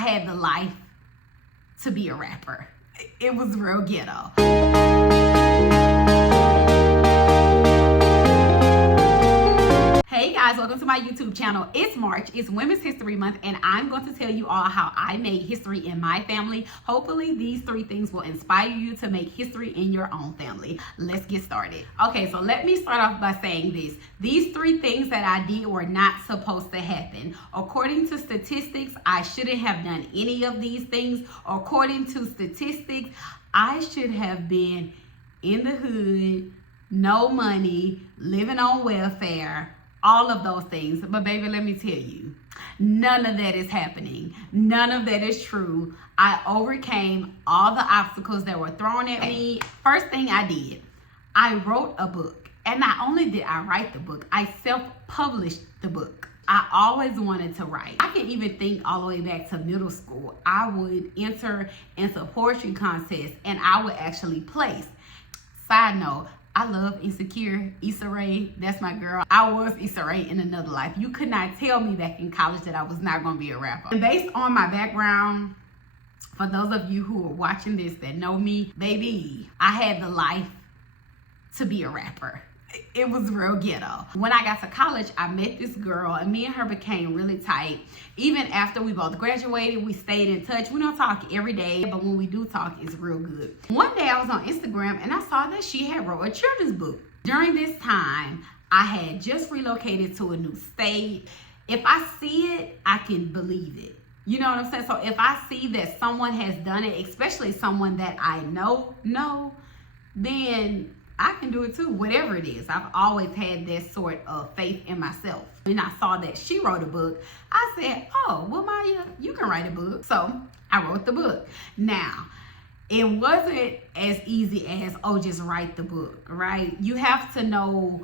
I had the life to be a rapper. It was real ghetto. Hey guys, welcome to my YouTube channel. It's March, it's Women's History Month, and I'm going to tell you all how I made history in my family. Hopefully these 3 things will inspire you to make history in your own family. Let's get started. Okay, so let me start off by saying this. These 3 things that I did were not supposed to happen. According to statistics, I shouldn't have done any of these things. According to statistics, I should have been in the hood, no money, living on welfare, all of those things. But baby, let me tell you, none of that is happening. None of that is true. I overcame all the obstacles that were thrown at me. First thing I did, I wrote a book. And not only did I write the book, I self-published the book. I always wanted to write. I can even think all the way back to middle school. I would enter into poetry contests and I would actually place. Side note, I love Insecure, Issa Rae, that's my girl. I was Issa Rae in another life. You could not tell me back in college that I was not gonna be a rapper. And based on my background, for those of you who are watching this that know me, baby, I had the life to be a rapper. It was real ghetto. When I got to college, I met this girl and me and her became really tight. Even after we both graduated, we stayed in touch. We don't talk every day, but when we do talk, it's real good. One day I was on Instagram and I saw that she had wrote a children's book. During this time, I had just relocated to a new state. If I see it, I can believe it. You know what I'm saying? So if I see that someone has done it, especially someone that I know, then I can do it too, whatever it is. I've always had that sort of faith in myself. When I saw that she wrote a book, I said, oh, well, Maya, you can write a book. So I wrote the book. Now, it wasn't as easy as, oh, just write the book, right? You have to know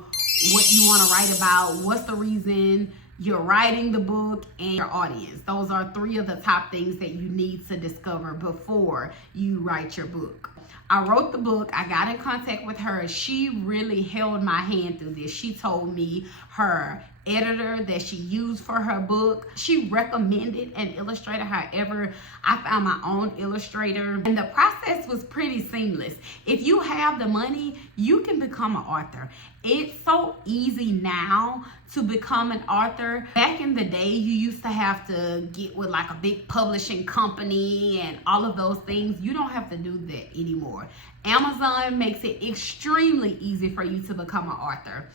what you want to write about, what's the reason you're writing the book, and your audience. Those are 3 of the top things that you need to discover before you write your book. I wrote the book. I got in contact with her. She really held my hand through this. She told me her editor that she used for her book, she recommended an illustrator. However, I found my own illustrator and the process was pretty seamless. If you have the money, you can become an author. It's so easy now to become an author. Back in the day, you used to have to get with like a big publishing company and all of those things. You don't have to do that anymore. Amazon makes it extremely easy for you to become an author.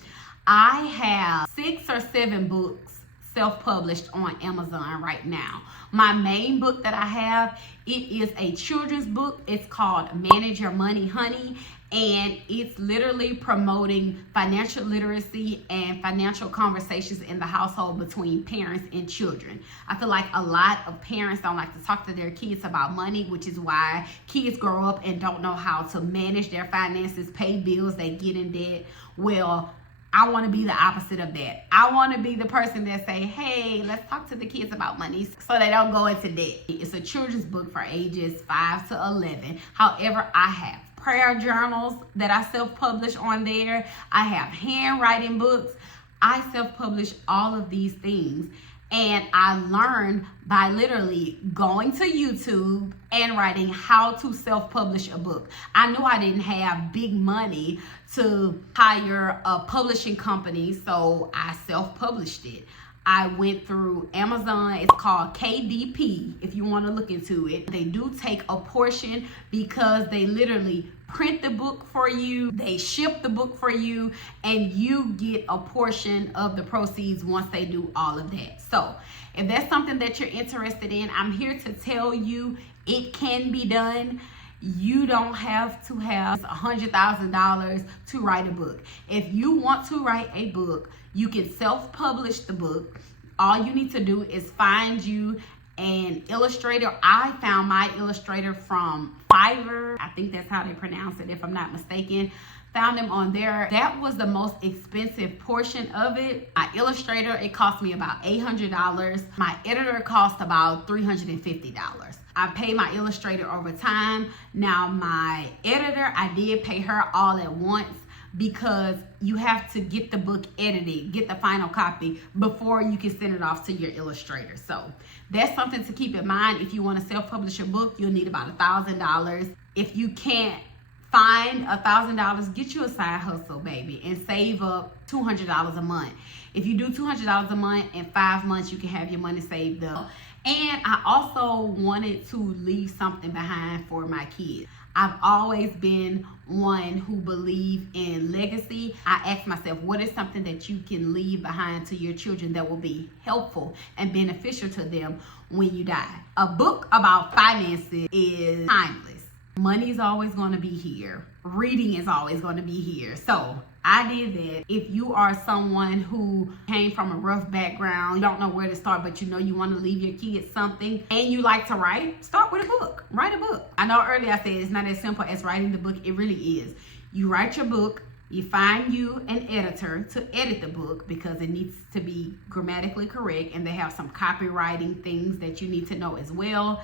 I have 6 or 7 books self-published on Amazon right now. My main book that I have, it is a children's book. It's called Manage Your Money, Honey. And it's literally promoting financial literacy and financial conversations in the household between parents and children. I feel like a lot of parents don't like to talk to their kids about money, which is why kids grow up and don't know how to manage their finances, pay bills, they get in debt. Well, I want to be the opposite of that. I want to be the person that say, hey, let's talk to the kids about money so they don't go into debt. It's a children's book for ages 5 to 11. However, I have prayer journals that I self-publish on there. I have handwriting books. I self-publish all of these things. And I learned by literally going to YouTube and writing how to self-publish a book. I knew I didn't have big money to hire a publishing company, so I self-published it. I went through Amazon. It's called KDP if you want to look into it. They do take a portion because they literally print the book for you, they ship the book for you, and you get a portion of the proceeds once they do all of that. So if that's something that you're interested in, I'm here to tell you it can be done. You don't have to have $100,000 to write a book. If you want to write a book, you can self-publish the book. All you need to do is find you an illustrator. I found my illustrator from Fiverr. I think that's how they pronounce it, if I'm not mistaken. Found him on there. That was the most expensive portion of it. My illustrator, it cost me about $800. My editor cost about $350. I paid my illustrator over time. Now my editor, I did pay her all at once, because you have to get the book edited, get the final copy before you can send it off to your illustrator. So that's something to keep in mind. If you want to self-publish a book, you'll need about $1,000. If you can't find $1,000, get you a side hustle, baby, and save up $200 a month. If you do $200 a month, in 5 months, you can have your money saved up. And I also wanted to leave something behind for my kids. I've always been one who believed in legacy. I asked myself, what is something that you can leave behind to your children that will be helpful and beneficial to them when you die? A book about finances is timeless. Money is always going to be here. Reading is always going to be here. So I did that. If you are someone who came from a rough background, you don't know where to start, but you know you want to leave your kids something, and you like to write, start with a book. Write a book. I know earlier I said it's not as simple as writing the book. It really is. You write your book. You find you an editor to edit the book because it needs to be grammatically correct, and they have some copywriting things that you need to know as well.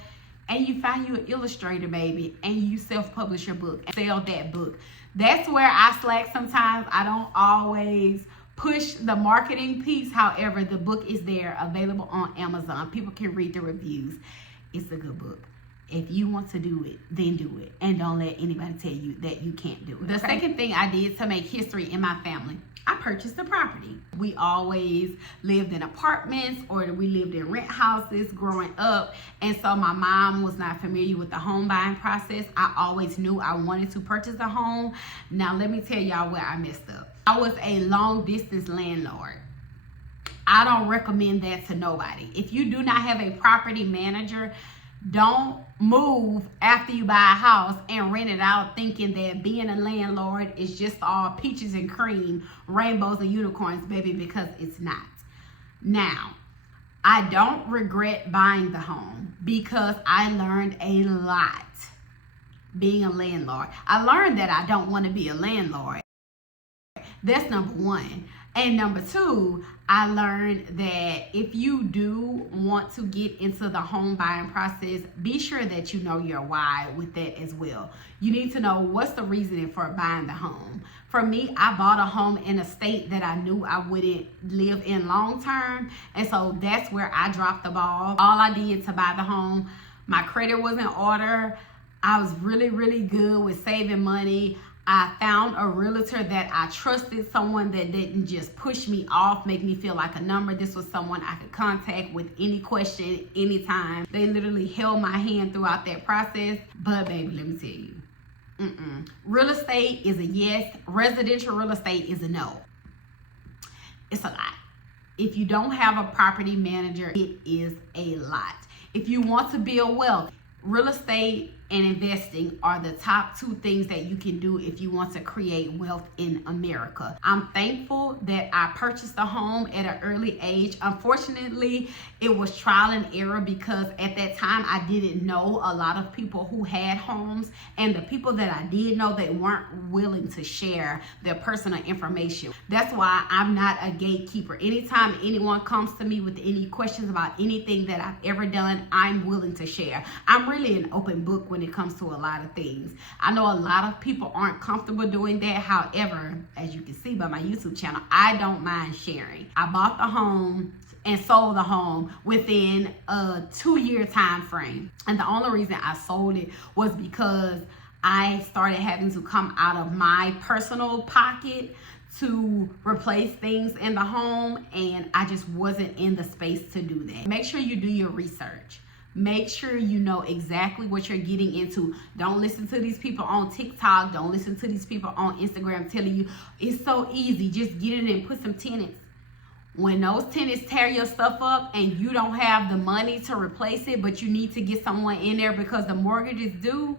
And you find you an illustrator, baby, and you self-publish your book and sell that book. That's where I slack sometimes. I don't always push the marketing piece. However, the book is there, available on Amazon. People can read the reviews. It's a good book. If you want to do it, then do it. And don't let anybody tell you that you can't do it. The second thing I did to make history in my family, I purchased a property. We always lived in apartments or we lived in rent houses growing up. And so my mom was not familiar with the home buying process. I always knew I wanted to purchase a home. Now let me tell y'all where I messed up. I was a long distance landlord. I don't recommend that to nobody. If you do not have a property manager, don't move after you buy a house and rent it out thinking that being a landlord is just all peaches and cream, rainbows and unicorns, baby, because it's not. Now, I don't regret buying the home because I learned a lot being a landlord. I learned that I don't want to be a landlord. That's number one. And number two, I learned that if you do want to get into the home buying process, be sure that you know your why with that as well. You need to know what's the reasoning for buying the home. For me, I bought a home in a state that I knew I wouldn't live in long term. And so that's where I dropped the ball. All I did to buy the home, my credit was in order. I was really, really good with saving money. I found a realtor that I trusted, someone that didn't just push me off, make me feel like a number. This was someone I could contact with any question, anytime. They literally held my hand throughout that process. But baby, let me tell you, real estate is a yes. Residential real estate is a no. It's a lot. If you don't have a property manager, it is a lot. If you want to build wealth, real estate and investing are the top two things that you can do if you want to create wealth in America. I'm thankful that I purchased a home at an early age. Unfortunately, it was trial and error because at that time I didn't know a lot of people who had homes, and the people that I did know, they weren't willing to share their personal information. That's why I'm not a gatekeeper. Anytime anyone comes to me with any questions about anything that I've ever done, I'm willing to share. I'm really an open book when it comes to a lot of things. I know a lot of people aren't comfortable doing that. However, as you can see by my YouTube channel, I don't mind sharing. I bought the home and sold the home within a 2-year time frame. And the only reason I sold it was because I started having to come out of my personal pocket to replace things in the home, and I just wasn't in the space to do that. Make sure you do your research. Make sure you know exactly what you're getting into. Don't listen to these people on TikTok. Don't listen to these people on Instagram telling you it's so easy. Just get in and put some tenants. When those tenants tear your stuff up and you don't have the money to replace it, but you need to get someone in there because the mortgage is due,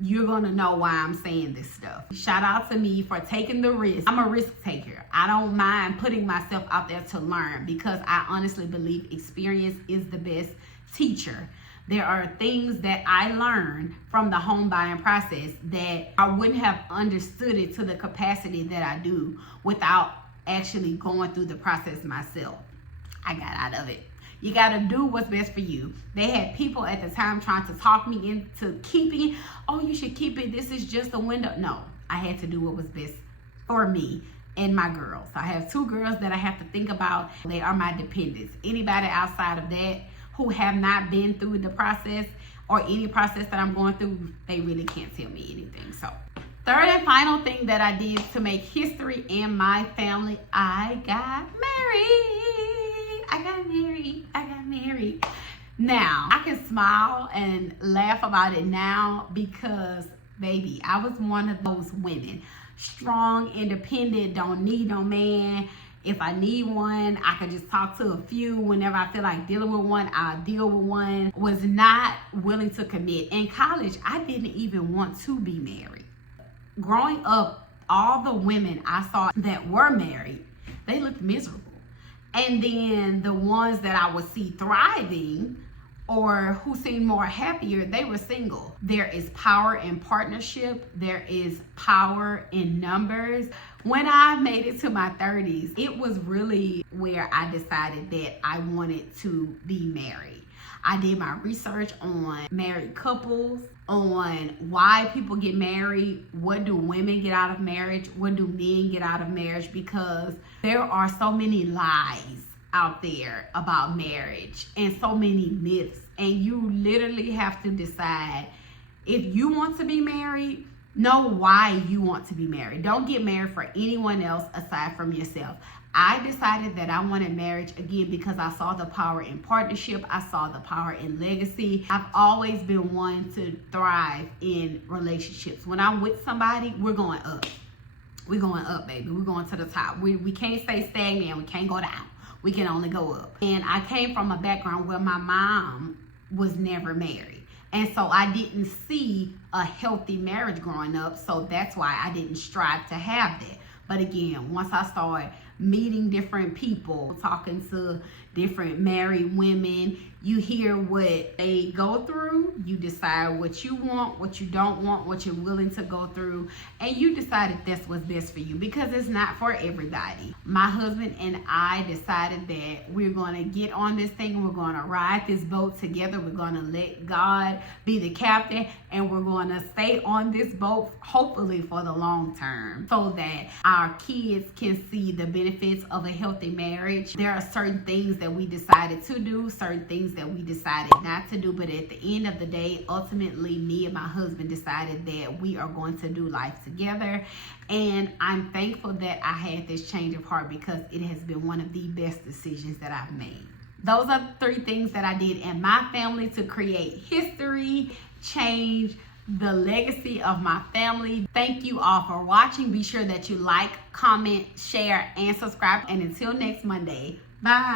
you're going to know why I'm saying this stuff. Shout out to me for taking the risk. I'm a risk taker. I don't mind putting myself out there to learn because I honestly believe experience is the best teacher. There are things that I learned from the home buying process that I wouldn't have understood it to the capacity that I do without actually going through the process myself. I got out of it. You got to do what's best for you. They had people at the time trying to talk me into keeping it. Oh, you should keep it. This is just a window. No, I had to do what was best for me and my girls. I have 2 girls that I have to think about. They are my dependents. Anybody outside of that who have not been through the process or any process that I'm going through, they really can't tell me anything. So, third and final thing that I did to make history in my family, I got married. Now, I can smile and laugh about it now because, baby, I was one of those women. Strong, independent, don't need no man. If I need one, I can just talk to a few. Whenever I feel like dealing with one, I'll deal with one. Was not willing to commit. In college, I didn't even want to be married. Growing up, all the women I saw that were married, they looked miserable. And then the ones that I would see thriving or who seemed more happier, they were single. There is power in partnership. There is power in numbers. When I made it to my 30s, it was really where I decided that I wanted to be married. I did my research on married couples, on why people get married, what do women get out of marriage, what do men get out of marriage, because there are so many lies out there about marriage and so many myths, and you literally have to decide if you want to be married. Know why you want to be married. Don't get married for anyone else aside from yourself. I decided that I wanted marriage again because I saw the power in partnership. I saw the power in legacy. I've always been one to thrive in relationships. When I'm with somebody, we're going up. We're going up, baby. We're going to the top. We can't stay stagnant. We can't go down. We can only go up. And I came from a background where my mom was never married. And so I didn't see a healthy marriage growing up. So that's why I didn't strive to have that. But again, once I started meeting different people, talking to different married women, you hear what they go through, you decide what you want, what you don't want, what you're willing to go through, and you decide if that's what's best for you, because it's not for everybody. My husband and I decided that we're going to get on this thing, we're going to ride this boat together, we're going to let God be the captain, and we're going to stay on this boat, hopefully for the long term, so that our kids can see the benefits of a healthy marriage. There are certain things that we decided to do, certain things that we decided not to do, but at the end of the day, ultimately, me and my husband decided that we are going to do life together. And I'm thankful that I had this change of heart because it has been one of the best decisions that I've made. Those are 3 things that I did in my family to create history, change the legacy of my family. Thank you all for watching. Be sure that you like, comment, share, and subscribe. And until next Monday, bye.